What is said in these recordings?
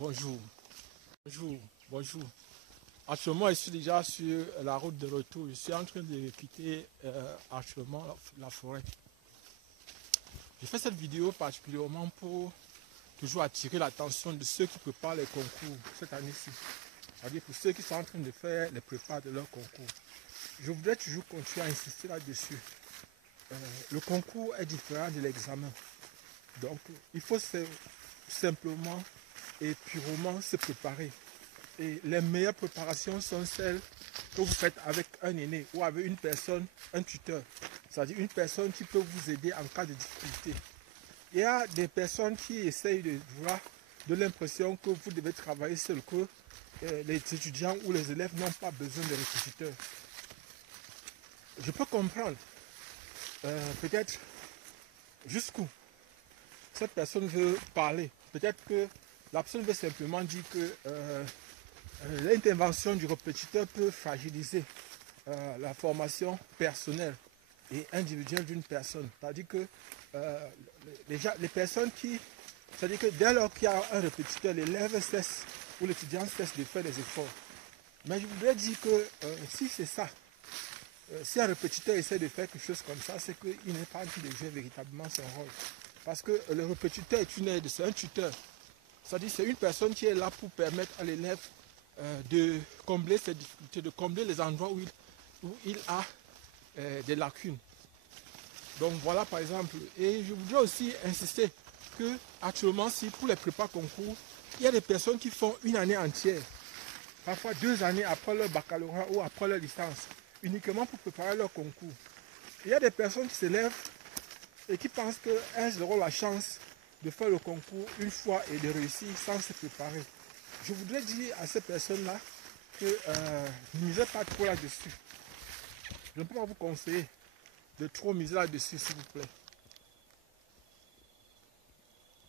Bonjour, bonjour. Actuellement, je suis déjà sur la route de retour. Je suis en train de quitter actuellement la forêt. J'ai fait cette vidéo particulièrement pour toujours attirer l'attention de ceux qui préparent les concours cette année-ci. C'est-à-dire pour ceux qui sont en train de faire les prépares de leur concours. Je voudrais toujours continuer à insister là-dessus. Le concours est différent de l'examen. Donc, il faut simplement et purement se préparer. Et les meilleures préparations sont celles que vous faites avec un aîné ou avec une personne, un tuteur. C'est-à-dire une personne qui peut vous aider en cas de difficulté. Il y a des personnes qui essayent de voir de l'impression que vous devez travailler seul, que les étudiants ou les élèves n'ont pas besoin de répétiteurs. Je peux comprendre peut-être jusqu'où cette personne veut parler. Peut-être que la personne veut simplement dire que l'intervention du répétiteur peut fragiliser la formation personnelle et individuelle d'une personne. C'est-à-dire que les personnes c'est-à-dire que dès lors qu'il y a un répétiteur, l'élève cesse ou l'étudiant cesse de faire des efforts. Mais je voudrais dire que si c'est ça, si un répétiteur essaie de faire quelque chose comme ça, c'est qu'il n'est pas en train de jouer véritablement son rôle. Parce que le répétiteur est une aide, c'est un tuteur. C'est-à-dire c'est une personne qui est là pour permettre à l'élève de combler ses difficultés, de combler les endroits où il a des lacunes. Donc voilà par exemple. Et je voudrais aussi insister que actuellement, si pour les prépas concours, il y a des personnes qui font une année entière, parfois 2 années après leur baccalauréat ou après leur licence, uniquement pour préparer leur concours. Il y a des personnes qui se lèvent et qui pensent qu'elles auront la chance de faire le concours une fois et de réussir sans se préparer. Je voudrais dire à ces personnes-là que ne misez pas trop là-dessus. Je ne peux pas vous conseiller de trop miser là-dessus, s'il vous plaît.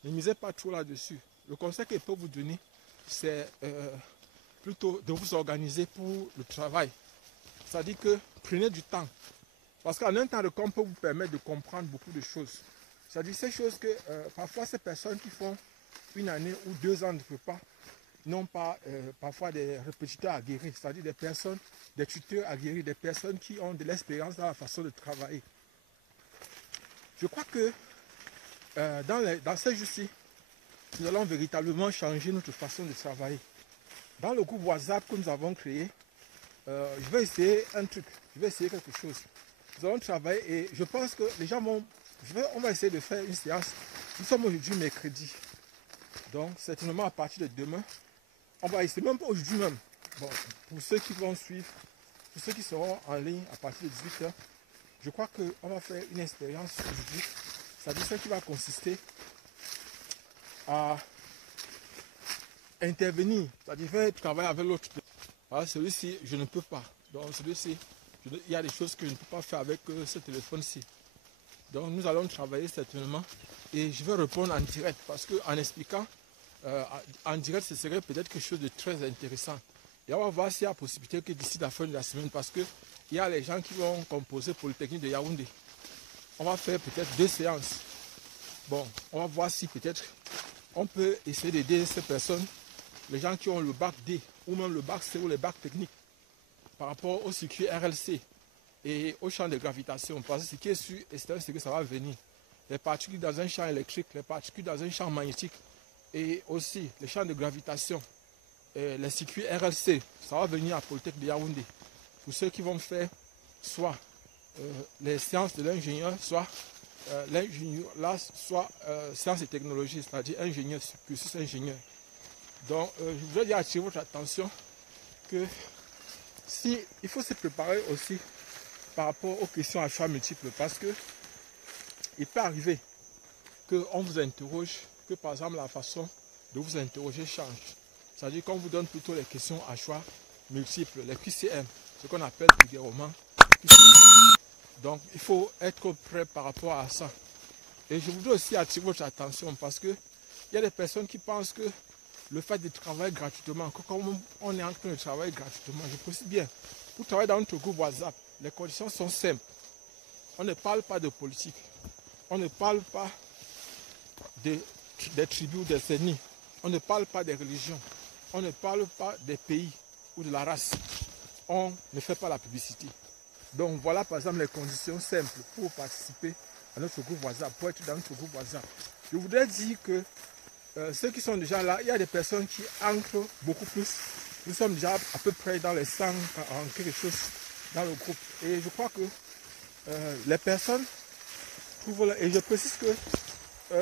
Ne misez pas trop là-dessus. Le conseil que je peux vous donner, c'est plutôt de vous organiser pour le travail. C'est-à-dire que prenez du temps. Parce qu'en un temps de com peut vous permettre de comprendre beaucoup de choses. C'est-à-dire ces choses que parfois ces personnes qui font une année ou 2 ans de prépa n'ont pas parfois des répétiteurs aguerris, c'est-à-dire des personnes, des tuteurs aguerris, des personnes qui ont de l'expérience dans la façon de travailler. Je crois que dans ces jours-ci, nous allons véritablement changer notre façon de travailler. Dans le groupe WhatsApp que nous avons créé, je vais essayer un truc, je vais essayer quelque chose. Nous allons travailler et je pense que les gens vont... on va essayer de faire une séance. Nous sommes aujourd'hui mercredi. Donc, certainement à partir de demain, on va essayer, même pas aujourd'hui même. Bon, pour ceux qui vont suivre, pour ceux qui seront en ligne à partir de 18 h, je crois qu'on va faire une expérience aujourd'hui. C'est-à-dire ce qui va consister à intervenir, c'est-à-dire faire travailler avec l'autre. Alors, celui-ci, je ne peux pas. Donc, celui-ci, il y a des choses que je ne peux pas faire avec ce téléphone-ci. Donc, nous allons travailler certainement et je vais répondre en direct parce qu'en expliquant, en direct, ce serait peut-être quelque chose de très intéressant. Et on va voir s'il y a possibilité que d'ici la fin de la semaine, parce qu'il y a les gens qui vont composer Polytechnique de Yaoundé. On va faire peut-être 2 séances. Bon, on va voir si peut-être on peut essayer d'aider ces personnes, les gens qui ont le bac D ou même le bac C ou le bac technique, par rapport au circuit RLC et au champ de gravitation. Parce que ce qui est sûr, c'est que ça va venir. Les particules dans un champ électrique, les particules dans un champ magnétique et aussi les champs de gravitation, et les circuits RLC, ça va venir à Polytechnique de Yaoundé. Pour ceux qui vont faire soit les sciences de l'ingénieur, soit l'ingénieur, là, soit sciences et technologies, c'est-à-dire ingénieur, cursus ingénieur. Donc, je voudrais dire attirer votre attention que si il faut se préparer aussi par rapport aux questions à choix multiples, parce que il peut arriver qu'on vous interroge, que par exemple la façon de vous interroger change. C'est-à-dire qu'on vous donne plutôt les questions à choix multiples, les QCM, ce qu'on appelle vulgairement QCM. Donc il faut être prêt par rapport à ça. Et je voudrais aussi attirer votre attention parce qu'il y a des personnes qui pensent que le fait de travailler gratuitement, que comme on est en train de travailler gratuitement, je précise bien, pour travailler dans notre groupe WhatsApp, les conditions sont simples. On ne parle pas de politique, on ne parle pas des tribus, des CENI, On ne parle pas des religions. On ne parle pas des pays ou de la race. On ne fait pas la publicité. Donc voilà par exemple les conditions simples pour participer à notre groupe WhatsApp, pour être dans notre groupe WhatsApp. Je voudrais dire que ceux qui sont déjà là, il y a des personnes qui entrent beaucoup plus. Nous sommes déjà à peu près dans les 100 en quelque chose dans le groupe. Et je crois que les personnes trouvent là. Et je précise que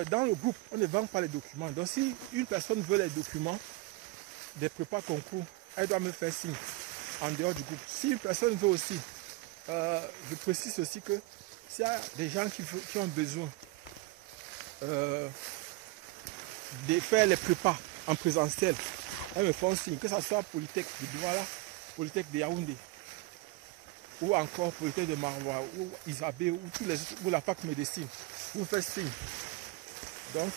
dans le groupe, on ne vend pas les documents. Donc si une personne veut les documents des prépas concours, elle doit me faire signe en dehors du groupe. Si une personne veut aussi, je précise aussi que s'il y a des gens qui ont besoin de faire les prépas en présentiel, elles me font signe, que ce soit Polytech de Douala, Polytech de Yaoundé, ou encore Polytech de Maroua, ou Isabé, ou tous les autres, ou la fac médecine, vous me faites signe. Donc,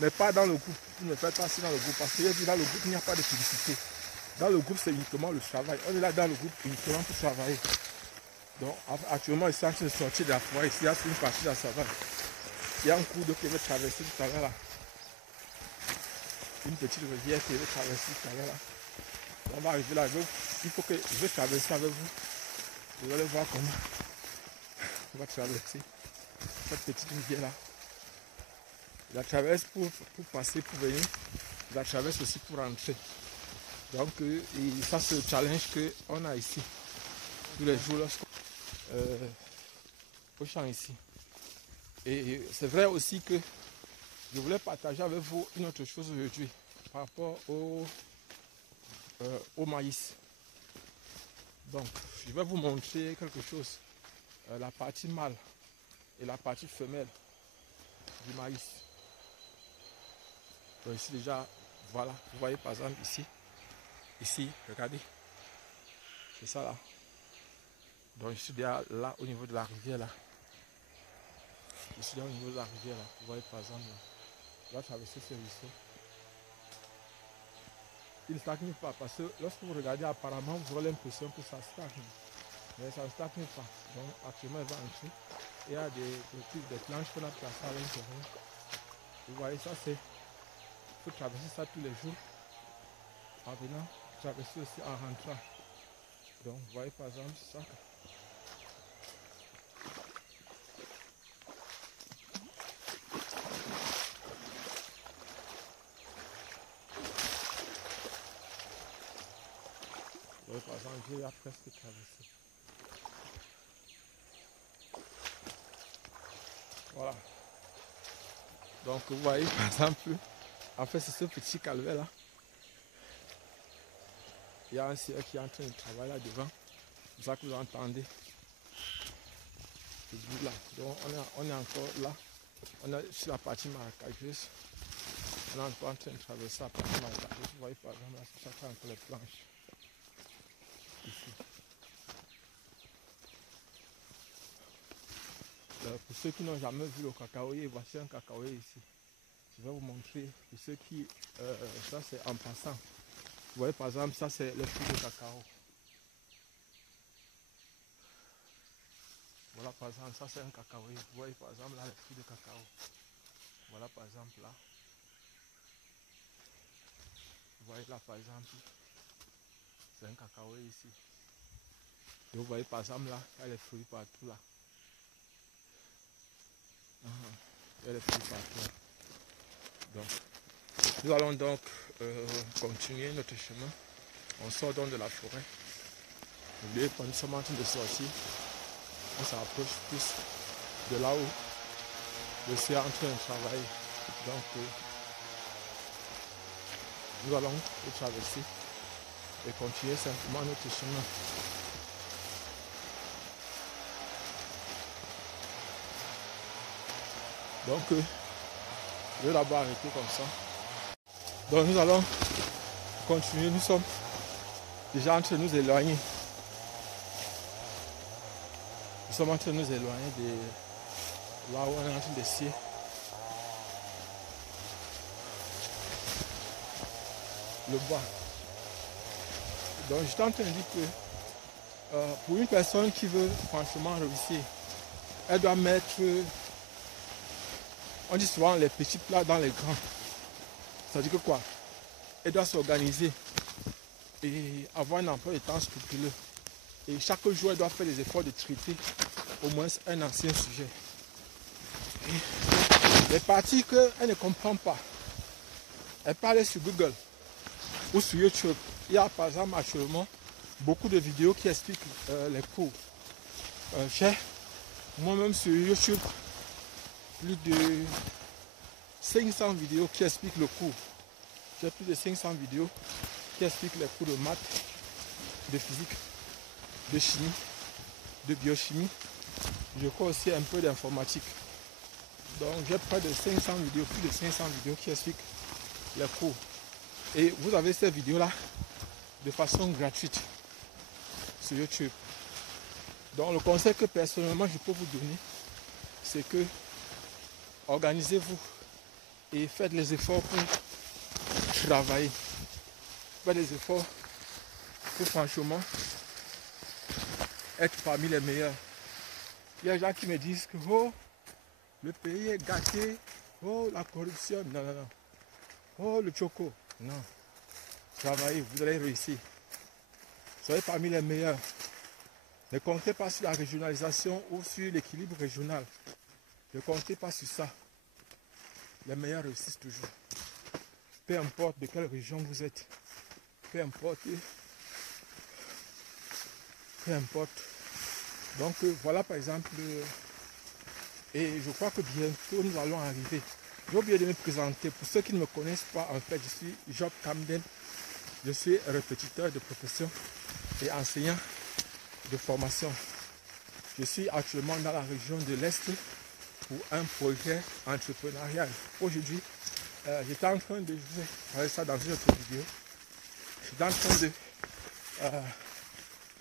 mais pas dans le groupe, vous ne faites pas signe dans le groupe, parce que dans le groupe, il n'y a pas de publicité. Dans le groupe, c'est uniquement le travail. On est là dans le groupe uniquement pour travailler. Donc, actuellement, je suis en train de sortir de la forêt. Ici, il y a une partie de la savane. Il y a un cours d'eau qui veut traverser tout à l'heure là. Une petite rivière qui veut traverser tout à l'heure là. On va arriver là. Il faut que je vais traverser avec vous. Vous allez voir comment on va traverser cette petite rivière là. Je la traverse pour passer, pour venir. Je la traverse aussi pour rentrer. Donc, ça c'est le challenge qu'on a ici. Tous les jours au champ ici. Et c'est vrai aussi que je voulais partager avec vous une autre chose aujourd'hui par rapport au maïs. Donc, je vais vous montrer quelque chose. La partie mâle et la partie femelle du maïs. Donc ici déjà, voilà, vous voyez par exemple ici, regardez. C'est ça là. Donc je suis déjà là au niveau de la rivière là. Je suis là au niveau de la rivière là. Vous voyez par exemple là. Je vais traverser ce ruisseau. Il ne stagne pas parce que lorsque vous regardez apparemment vous aurez l'impression que ça stagne. Mais ça ne stagne pas. Donc actuellement il va entrer. Il y a des planches qu'on a placées à l'intérieur. Vous voyez ça c'est. Il faut traverser ça tous les jours. En venant, traverser aussi en rentrant. Donc vous voyez par exemple ça. Par exemple, j'ai presque traversé. Voilà. Donc, vous voyez, par exemple, en fait, c'est ce petit calvaire là. Il y a un CE qui est en train de travailler là devant. C'est ça que vous entendez. Ce bruit là. Donc, on est encore là. On est sur la partie marécageuse. On est encore en train de traverser la partie marécageuse. Vous voyez, par exemple, là, ça fait encore les planches. Ici. Pour ceux qui n'ont jamais vu le cacaoyer, voici un cacaoyer ici. Je vais vous montrer. Pour ceux qui... ça c'est en passant. Vous voyez par exemple, ça c'est le fruit de cacao. Voilà par exemple, ça c'est un cacaoyer. Vous voyez par exemple là les fruits de cacao. Voilà par exemple là. Vous voyez là par exemple, c'est un cacaoyer ici. Et vous voyez par exemple là, il y a les fruits partout là. Il y a les fruits partout là. Donc, nous allons donc continuer notre chemin. On sort donc de la forêt. N'oubliez pas, nous sommes en train de sortir. On s'approche plus de là où l'océan est en train de travailler. Donc, nous allons le traverser et continuer simplement notre chemin. Donc, je vais d'abord arrêter comme ça. Donc, nous allons continuer. Nous sommes déjà en train de nous éloigner. Nous sommes en train de nous éloigner de là où on est en train d'essayer. Le bois. Donc, je suis en train de dire que pour une personne qui veut franchement réussir, elle doit mettre, on dit souvent les petits plats dans les grands. Ça dit que quoi? Elle doit s'organiser et avoir un emploi de temps scrupuleux. Et chaque jour, elle doit faire des efforts de traiter au moins un ancien sujet. Et les parties qu'elle ne comprend pas, elle parle sur Google ou sur YouTube. Il y a par exemple actuellement beaucoup de vidéos qui expliquent les cours. J'ai moi-même sur YouTube plus de 500 vidéos qui expliquent le cours. J'ai plus de 500 vidéos qui expliquent les cours de maths, de physique, de chimie, de biochimie. Je crois aussi un peu d'informatique. Donc j'ai près de 500 vidéos, plus de 500 vidéos qui expliquent les cours. Et vous avez ces vidéos-là de façon gratuite sur YouTube. Donc le conseil que personnellement je peux vous donner, c'est que organisez-vous et faites les efforts pour travailler. Faites les efforts pour franchement être parmi les meilleurs. Il y a des gens qui me disent que oh, le pays est gâté, oh la corruption, non, non, non. Oh le choco, non. Travaillez, vous allez réussir. Soyez parmi les meilleurs. Ne comptez pas sur la régionalisation ou sur l'équilibre régional. Ne comptez pas sur ça. Les meilleurs réussissent toujours. Peu importe de quelle région vous êtes. Peu importe. Peu importe. Donc voilà par exemple. Et je crois que bientôt nous allons arriver. J'ai oublié de me présenter. Pour ceux qui ne me connaissent pas, en fait, je suis Job Camden. Je suis répétiteur de profession et enseignant de formation. Je suis actuellement dans la région de l'Est pour un projet entrepreneurial. Aujourd'hui, j'étais en train de, je vais faire ça dans une autre vidéo. J'étais en train de,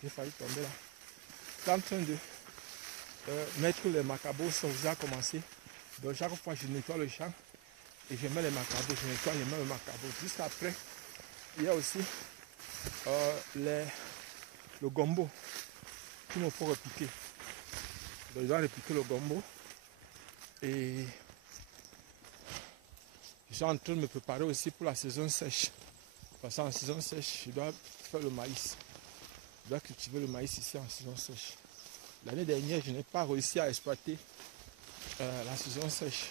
j'ai failli tomber là. J'étais en train de mettre les macabos, ça vous a commencé. Donc chaque fois je nettoie le champ et je mets les macabos, je nettoie, je mets les macabos. Juste après, il y a aussi le gombo qu'il me faut repiquer. Donc je dois repiquer le gombo et je suis en train de me préparer aussi pour la saison sèche. Parce qu'en saison sèche, je dois faire le maïs. Je dois cultiver le maïs ici en saison sèche. L'année dernière, je n'ai pas réussi à exploiter la saison sèche.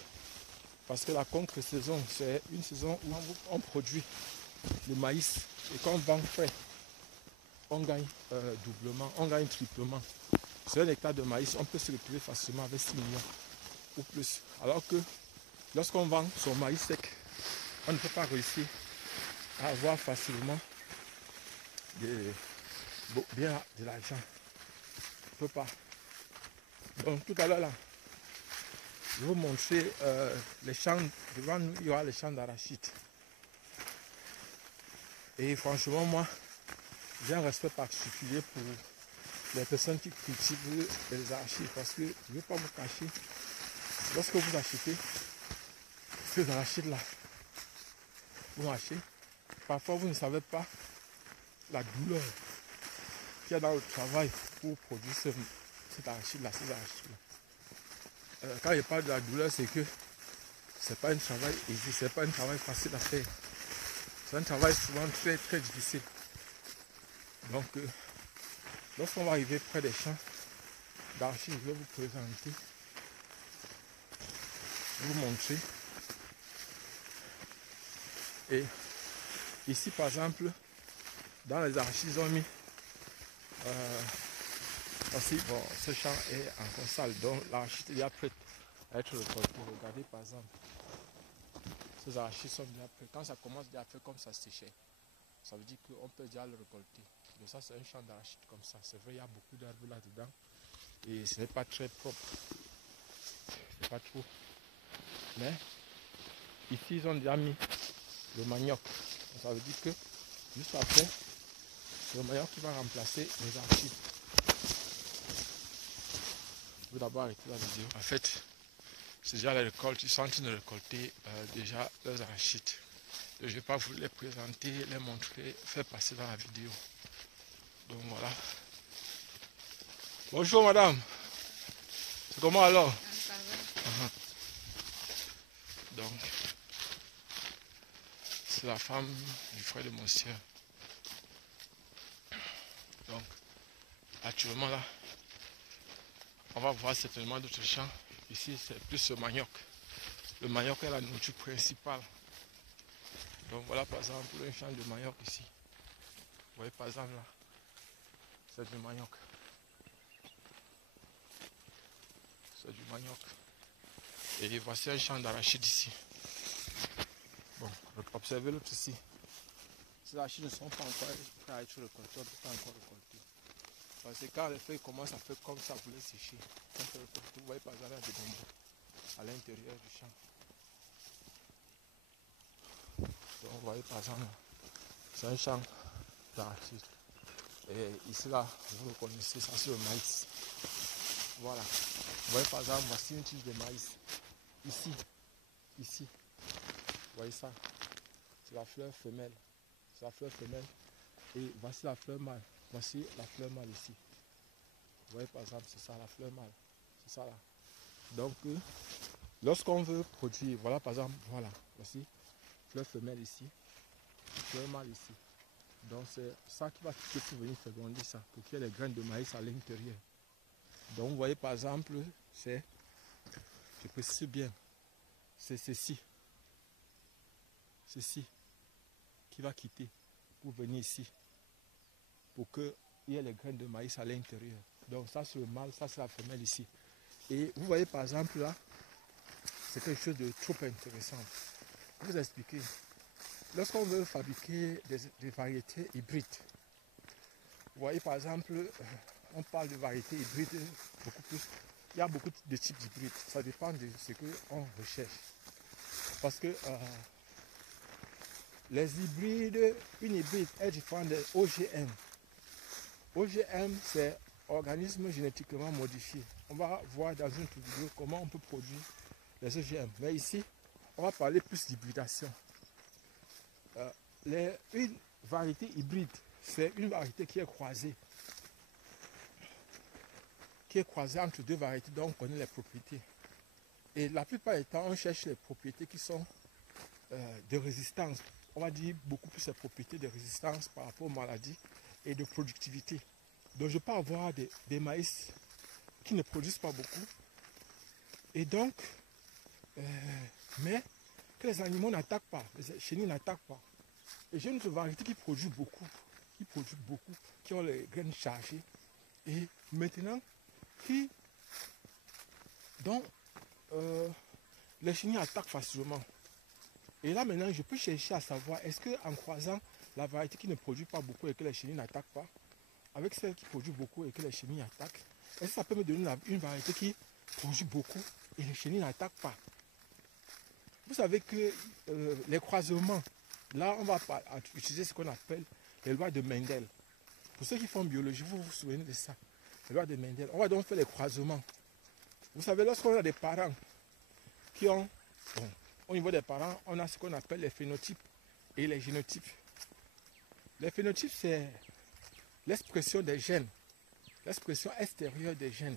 Parce que la contre-saison, c'est une saison où on produit le maïs. Et quand on vend frais, on gagne doublement, on gagne triplement. Sur un hectare de maïs, on peut se retrouver facilement avec 6 millions ou plus. Alors que lorsqu'on vend son maïs sec, on ne peut pas réussir à avoir facilement bien de l'argent. On ne peut pas. Donc tout à l'heure là, je vais vous montrer les champs. Devant nous, il y aura les champs d'arachide. Et franchement, moi, j'ai un respect particulier pour les personnes qui cultivent les arachides. Parce que je ne vais pas vous cacher, lorsque vous achetez ces arachides là, vous marchez, parfois vous ne savez pas la douleur qu'il y a dans le travail pour produire cet arachide là, ces arachides là. Quand je parle de la douleur, c'est que c'est pas un travail aisé, c'est pas un travail facile à faire. C'est un travail souvent très très difficile. Donc lorsqu'on va arriver près des champs d'arachide, je vais vous présenter, vous montrer. Et ici par exemple, dans les arachides, ils ont mis aussi, bon, ce champ est en consale, donc l'arachide est prêt à être récolté. Regardez par exemple, ces arachides sont bien prêts. Quand ça commence à faire comme ça sécher, ça veut dire qu'on peut déjà le récolter. Donc ça c'est un champ d'arachide comme ça. C'est vrai, il y a beaucoup d'arbres là-dedans et ce n'est pas très propre. C'est pas trop. Mais ici ils ont déjà mis le manioc. Donc, ça veut dire que juste après, c'est le manioc qui va remplacer les arachides. Je vais d'abord arrêter la vidéo. En fait, c'est déjà la récolte. Ils sont en train de récolter déjà leurs arachides. Je ne vais pas vous les présenter, les montrer, faire passer dans la vidéo. Donc voilà. Bonjour madame. C'est comment alors? Ça va. Donc, c'est la femme du frère de mon soeur. Donc, actuellement là, on va voir certainement d'autres champs. Ici, c'est plus le manioc. Le manioc est la nourriture principale. Donc voilà par exemple un champ de manioc ici. Vous voyez par exemple là, c'est du manioc. C'est du manioc. Et voici un champ d'arachide ici. Bon, observez l'autre ici. Ces arachides ne sont pas encore prêts à être récoltés, on ne peut pas encore récolter. Parce que quand les feuilles commencent à faire comme ça, vous les sécher. Vous voyez par exemple des bonbons à l'intérieur du champ. Donc vous voyez par exemple, c'est un champ d'arachide. Et ici là, vous reconnaissez, ça c'est le maïs. Voilà. Vous voyez par exemple, voici une tige de maïs. Ici, ici. Vous voyez ça? C'est la fleur femelle. C'est la fleur femelle. Et voici la fleur mâle. Voici la fleur mâle ici. Vous voyez par exemple, c'est ça la fleur mâle. C'est ça là. Donc, lorsqu'on veut produire, voilà par exemple, voilà. Voici fleur femelle ici. Fleur mâle ici. Donc c'est ça qui va venir féconder ça. Pour qu'il y ait les graines de maïs à l'intérieur. Donc vous voyez par exemple, c'est, je précise bien, c'est ceci qui va quitter pour venir ici, pour qu'il y ait les graines de maïs à l'intérieur. Donc ça c'est le mâle, ça c'est la femelle ici. Et vous voyez par exemple là, c'est quelque chose de trop intéressant. Je vais vous expliquer. Lorsqu'on veut fabriquer des variétés hybrides, vous voyez par exemple, on parle de variétés hybrides beaucoup plus. Il y a beaucoup de types d'hybrides. Ça dépend de ce qu'on recherche. Parce que les hybrides, une hybride est différente des OGM. OGM, c'est organisme génétiquement modifié. On va voir dans une autre vidéo comment on peut produire les OGM. Mais ici, on va parler plus d'hybridation. Une variété hybride, c'est une variété qui est croisée. Qui est croisée entre deux variétés dont on connaît les propriétés. Et la plupart du temps, on cherche les propriétés qui sont de résistance. On va dire beaucoup plus les propriétés de résistance par rapport aux maladies et de productivité. Donc je peux avoir des maïs qui ne produisent pas beaucoup. Et donc, mais que les animaux n'attaquent pas, les chenilles n'attaquent pas. Et j'ai une variété qui produit beaucoup, qui ont les graines chargées. Et maintenant, donc, les chenilles attaquent facilement. Et là maintenant, je peux chercher à savoir, est-ce qu'en croisant la variété qui ne produit pas beaucoup et que les chenilles n'attaquent pas, avec celle qui produit beaucoup et que les chenilles attaquent, est-ce que ça peut me donner une variété qui produit beaucoup et les chenilles n'attaquent pas? Vous savez que les croisements, là on va utiliser ce qu'on appelle les lois de Mendel. Pour ceux qui font biologie, vous vous souvenez de ça, les lois de Mendel. On va donc faire les croisements. Vous savez, lorsqu'on a des parents qui ont, bon, au niveau des parents, on a ce qu'on appelle les phénotypes et les génotypes. Les phénotypes, c'est l'expression des gènes, l'expression extérieure des gènes.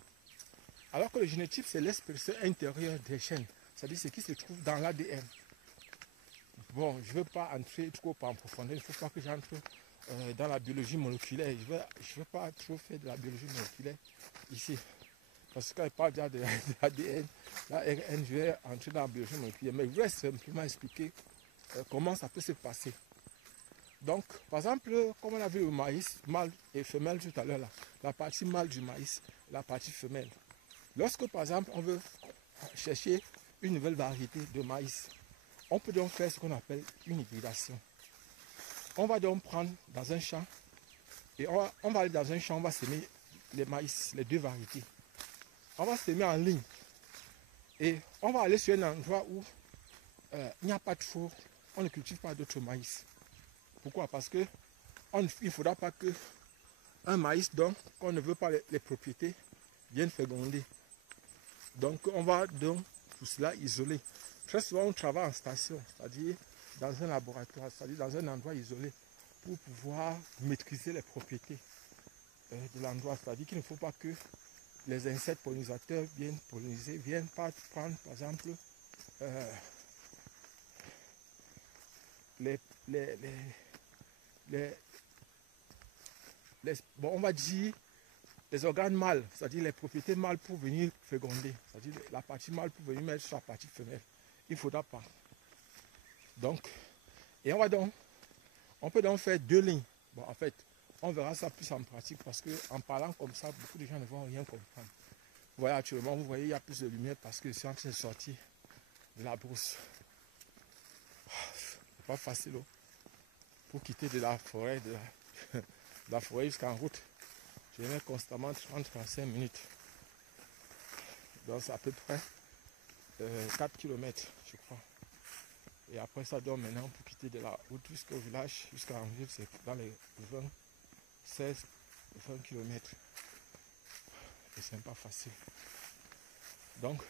Alors que le génotype, c'est l'expression intérieure des gènes, c'est-à-dire ce qui se trouve dans l'ADN. Bon, je ne veux pas entrer trop en profondeur, il ne faut pas que j'entre dans la biologie moléculaire. Je ne veux pas trop faire de la biologie moléculaire ici. Parce que quand il parle déjà de l'ADN, l'ARN, je vais entrer dans la biologie moléculaire. Mais je voudrais simplement expliquer comment ça peut se passer. Donc, par exemple, comme on a vu le maïs, mâle et femelle tout à l'heure, la partie mâle du maïs, la partie femelle. Lorsque, par exemple, on veut chercher une nouvelle variété de maïs, on peut donc faire ce qu'on appelle une hybridation. On va donc prendre dans un champ, et on va aller dans un champ, on va semer les maïs, les deux variétés. On va semer en ligne. Et on va aller sur un endroit où il n'y a pas de four, on ne cultive pas d'autres maïs. Pourquoi? Parce que il ne faudra pas que un maïs dont on ne veut pas les propriétés vienne féconder. Donc on va donc tout cela isoler. Très souvent on travaille en station, c'est-à-dire dans un laboratoire, c'est-à-dire dans un endroit isolé pour pouvoir maîtriser les propriétés de l'endroit. C'est-à-dire qu'il ne faut pas que les insectes pollinisateurs viennent polliniser, viennent pas prendre par exemple les, les- bon, on va dire les organes mâles, c'est-à-dire les propriétés mâles pour venir féconder, c'est-à-dire la partie mâle pour venir mettre sur la partie femelle. Il ne faudra pas. Donc, et on peut donc faire 2 lignes. Bon, en fait, on verra ça plus en pratique parce qu'en parlant comme ça, beaucoup de gens ne vont rien comprendre. Voilà, actuellement, vous voyez, il y a plus de lumière parce que je suis en train de sortir de la brousse. C'est pas facile, oh, pour quitter de la forêt, de la forêt jusqu'en route. Je mets constamment 30-35 minutes. Donc c'est à peu près 4 km, je crois. Et après ça, donc maintenant, pour quitter de la route jusqu'au village, jusqu'à Anville, c'est dans les 16-20 km. Et c'est pas facile. Donc,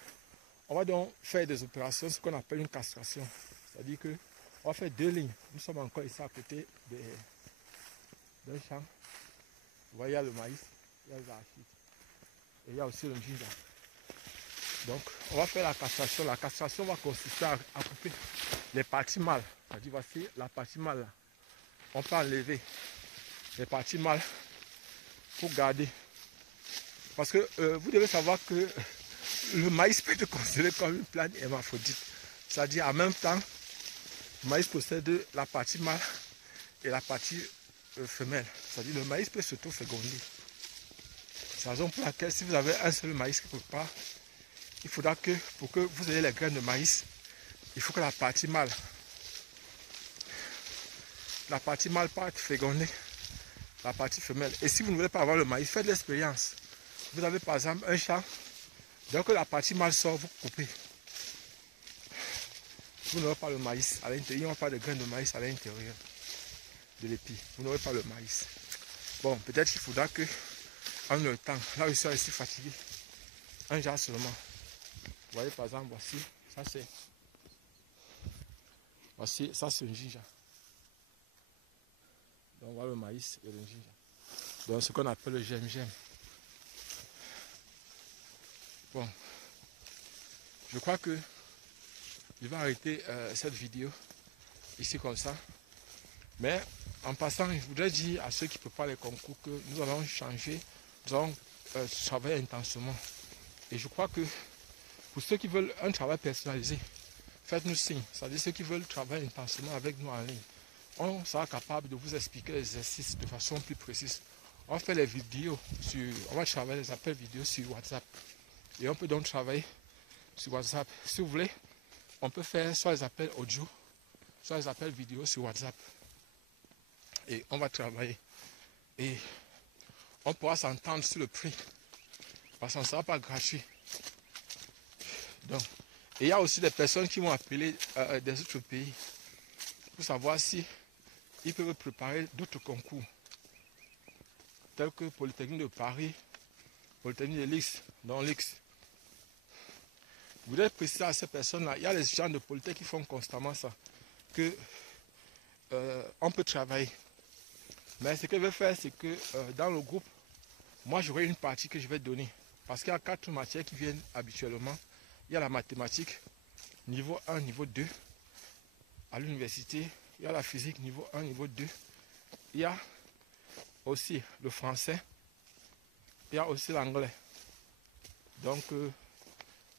on va donc faire des opérations, ce qu'on appelle une castration. C'est-à-dire que on va faire 2 lignes. Nous sommes encore ici à côté d'un champ. Vous voyez, il y a le maïs, il y a les arachides. Et il y a aussi le ginger. Donc, on va faire la castration. La castration va consister à couper les parties mâles. C'est-à-dire, voici la partie mâle là. On peut enlever les parties mâles pour garder. Parce que vous devez savoir que le maïs peut être considéré comme une plante hermaphrodite. C'est-à-dire, en même temps, le maïs possède la partie mâle et la partie femelle. C'est-à-dire, le maïs peut s'auto-féconder. C'est la raison pour laquelle, si vous avez un seul maïs quelque part, il faudra que, pour que vous ayez les graines de maïs, il faut que la partie mâle parte féconder la partie femelle. Et si vous ne voulez pas avoir le maïs, faites l'expérience. Vous avez par exemple un champ, dès que la partie mâle sort, vous coupez. Vous n'aurez pas le maïs à l'intérieur, il n'y aura pas de graines de maïs à l'intérieur de l'épi. Vous n'aurez pas le maïs. Bon, peut-être qu'il faudra que, en le temps, là où je suis ici fatigué, un genre seulement. Vous voyez par exemple, voici, ça c'est un ginger. Donc voilà le maïs et le ginger. Donc ce qu'on appelle le gem-gem. Bon, je crois que je vais arrêter cette vidéo ici comme ça. Mais en passant, je voudrais dire à ceux qui ne peuvent pas les concours que nous allons changer, nous allons travailler intensément. Et je crois que pour ceux qui veulent un travail personnalisé, faites-nous signe. C'est-à-dire ceux qui veulent travailler intensément avec nous en ligne. On sera capable de vous expliquer les exercices de façon plus précise. On va faire les vidéos, on va travailler les appels vidéo sur WhatsApp. Et on peut donc travailler sur WhatsApp. Si vous voulez, on peut faire soit les appels audio, soit les appels vidéo sur WhatsApp. Et on va travailler. Et on pourra s'entendre sur le prix. Parce qu'on ne sera pas gratuit. Donc, et il y a aussi des personnes qui vont appeler des autres pays pour savoir si ils peuvent préparer d'autres concours. Tels que Polytechnique de Paris, Polytechnique de l'X, dans l'X. Je voudrais préciser à ces personnes-là, il y a les gens de Polytechnique qui font constamment ça, que on peut travailler. Mais ce que je vais faire, c'est que dans le groupe, moi j'aurai une partie que je vais donner. Parce qu'il y a 4 matières qui viennent habituellement. Il y a la mathématique, niveau 1, niveau 2. À l'université, il y a la physique, niveau 1, niveau 2. Il y a aussi le français. Il y a aussi l'anglais. Donc,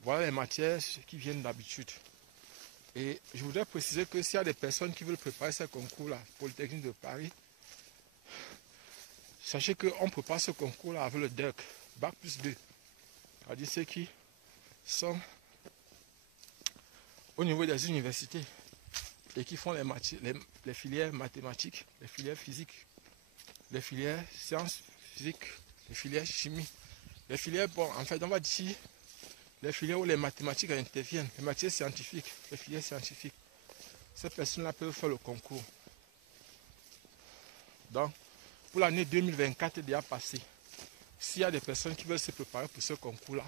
voilà les matières qui viennent d'habitude. Et je voudrais préciser que s'il y a des personnes qui veulent préparer ce concours-là, Polytechnique de Paris, sachez qu'on prépare ce concours-là avec le DEC, Bac plus 2. C'est-à-dire ceux qui sont au niveau des universités et qui font les filières mathématiques, les filières physiques, les filières sciences physiques, les filières chimie, les filières, bon, en fait, on va dire les filières où les mathématiques interviennent, les matières scientifiques, les filières scientifiques. Ces personnes-là peuvent faire le concours. Donc, pour l'année 2024 déjà passée, s'il y a des personnes qui veulent se préparer pour ce concours-là,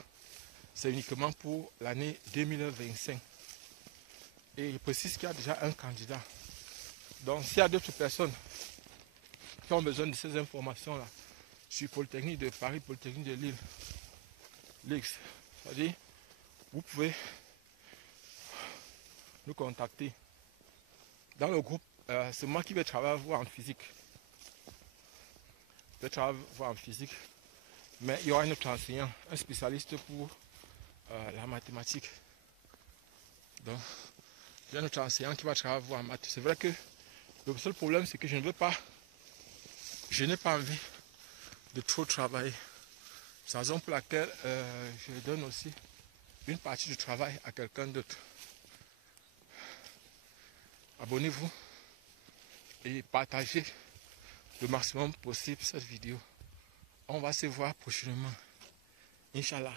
c'est uniquement pour l'année 2025. Et je précise qu'il y a déjà un candidat. Donc, s'il y a d'autres personnes qui ont besoin de ces informations-là, sur Polytechnique de Paris, Polytechnique de Lille, l'X, c'est-à-dire, vous pouvez nous contacter. Dans le groupe, c'est moi qui vais travailler avec vous en physique. Je vais travailler avec vous en physique. Mais il y aura un autre enseignant, un spécialiste pour la mathématique. Donc, il y a un autre enseignant qui va travailler avec vous en maths. C'est vrai que le seul problème, c'est que je n'ai pas envie de trop travailler. C'est la raison pour laquelle je donne aussi une partie du travail à quelqu'un d'autre. Abonnez-vous et partagez le maximum possible cette vidéo. On va se voir prochainement. Inch'Allah.